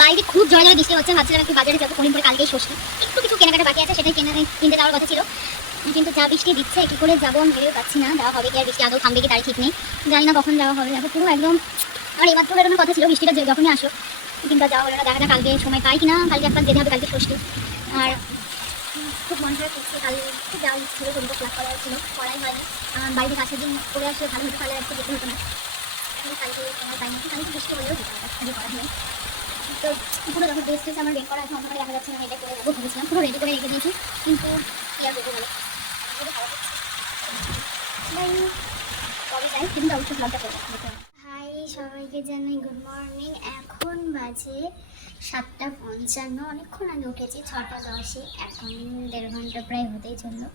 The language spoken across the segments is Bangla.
বাইরে খুব জোরে জোরে বৃষ্টি হচ্ছে, ভাবছিলাম একটু বাজারে যাবো, করিমপুরে কালকেই ষষ্ঠী, একটু কিছু কেনাকাটা বাকি আছে, সেটাই কিনতে যাওয়ার কথা ছিল, কিন্তু যা বৃষ্টি দিচ্ছে কি করে যাবো আমি ভেবেও পাচ্ছি না। যাওয়া হবে কি আর বৃষ্টি আদৌ থামবে কি তার ঠিক নেই, জানি না কখন যাওয়া হবে। দেখো পুরো একদম আমার এবার তো বেরোনোর কথা ছিল বৃষ্টিটা যখনই আসো, কিন্তু যাওয়া হলো না। দেখা যাক কালকে সময় পাই কিনা, কালকে একবার যেতে হবে, কালকে ষষ্ঠী। আর খুব মন খারাপ করছে, কালকে খুব যাওয়া ছিল, করিমপুর ক্লাস করার ছিল, করাই হয়নি। বাড়িতে কাছের দিন করে আসলে ভালো হতো, তাহলে একটু যেতে হতো না। এখন কালকে সময় পাইনি, কালকে বৃষ্টি হলেও যেতে হবে, কাজে করা নেই। তো পুরো যখন ড্রেস ট্রেস আমার বের করা আছে, অন্ধকারে দেখা যাচ্ছে না, এটা করে যাবো ভেবেছিলাম, পুরো রেডি করে রেখে দিয়েছি, কিন্তু কি আর করবো বলো, কবে যাই কিন্তু অবশ্যই ব্লগটা করবো। হাই সবাইকে জানাই গুড মর্নিং। এখন বাজে 7:55, অনেকক্ষণ আগে উঠেছি, 6:10, এখন 1.5 ঘন্টা প্রায় হতেই চললো,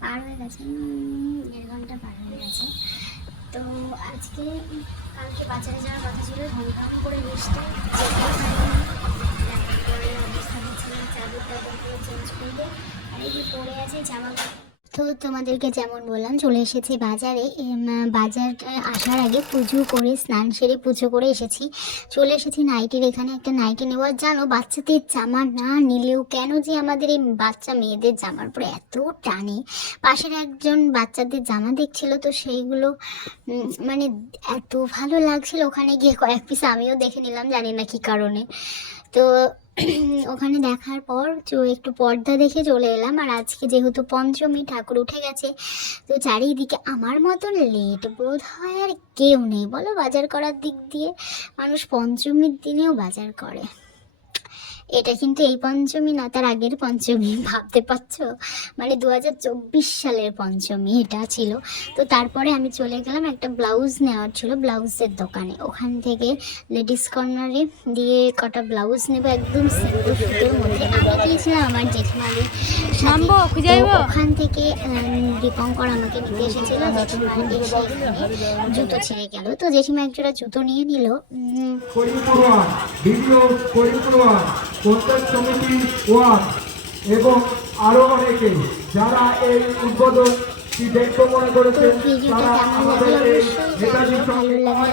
পার হয়ে গেছে, 1.5 ঘন্টা পার হয়ে গেছে। তো আজকে কালকে বাজারে যাওয়ার কথা ছিল, ধমকাম করে বৃষ্টি অবস্থা হচ্ছিলাম, চাদর টাদরগুলো চেঞ্জ করবে, আর এই যে পরে আছে জামা কাপড়। তো তোমাদেরকে যেমন বললাম, চলে এসেছি বাজারে। বাজার আসার আগে পুজো করে, স্নান সেরে পুজো করে এসেছি, চলে এসেছি নাইটির এখানে একটা নাইটি নেওয়ার। জানো বাচ্চাদের জামা না নিলেও কেন যে আমাদের এই বাচ্চা মেয়েদের জামার উপরে এত টানে। পাশের একজন বাচ্চাদের জামা দেখছিল, তো সেইগুলো মানে এত ভালো লাগছিল, ওখানে গিয়ে কয়েক পিস আমিও দেখে নিলাম, জানি না কী কারণে। তো ওখানে দেখার পর একটু পর্দা দেখে চলে এলাম। আর আজকে যেহেতু পঞ্চমী, ঠাকুর উঠে গেছে, তো চারিদিকে আমার মতন লেট বোধ হয় আর কেউ নেই বলো বাজার করার দিক দিয়ে। মানুষ পঞ্চমীর দিনেও বাজার করে, এটা কিন্তু এই পঞ্চমী না, তার আগের পঞ্চমী, ভাবতে পারছো, মানে 2024 সালের পঞ্চমী এটা ছিল। তো তারপরে আমি চলে গেলাম, একটা ব্লাউজ নেওয়ার ছিল ব্লাউজের দোকানে, ওখান থেকে লেডিস কর্নারে দিয়ে কটা ব্লাউজ নেবো, একদম সিম্পল সুতোর মধ্যে। আমি গিয়েছিলাম আমার জেঠিমাদের সাথে, ওখান থেকে দীপঙ্কর আমাকে নিতে এসেছিল, জেঠিমা এসে এখানে জুতো ছিঁড়ে গেল, তো জেঠিমা একজোড়া জুতো নিয়ে নিল। পঞ্চায়েত সমিতি ওয়ার্ড এবং আরো অনেকে যারা এই উদ্বোধন দেখতে মনে করেছেন, তারা আমাদের এই নেতাজি ভালো লাগে।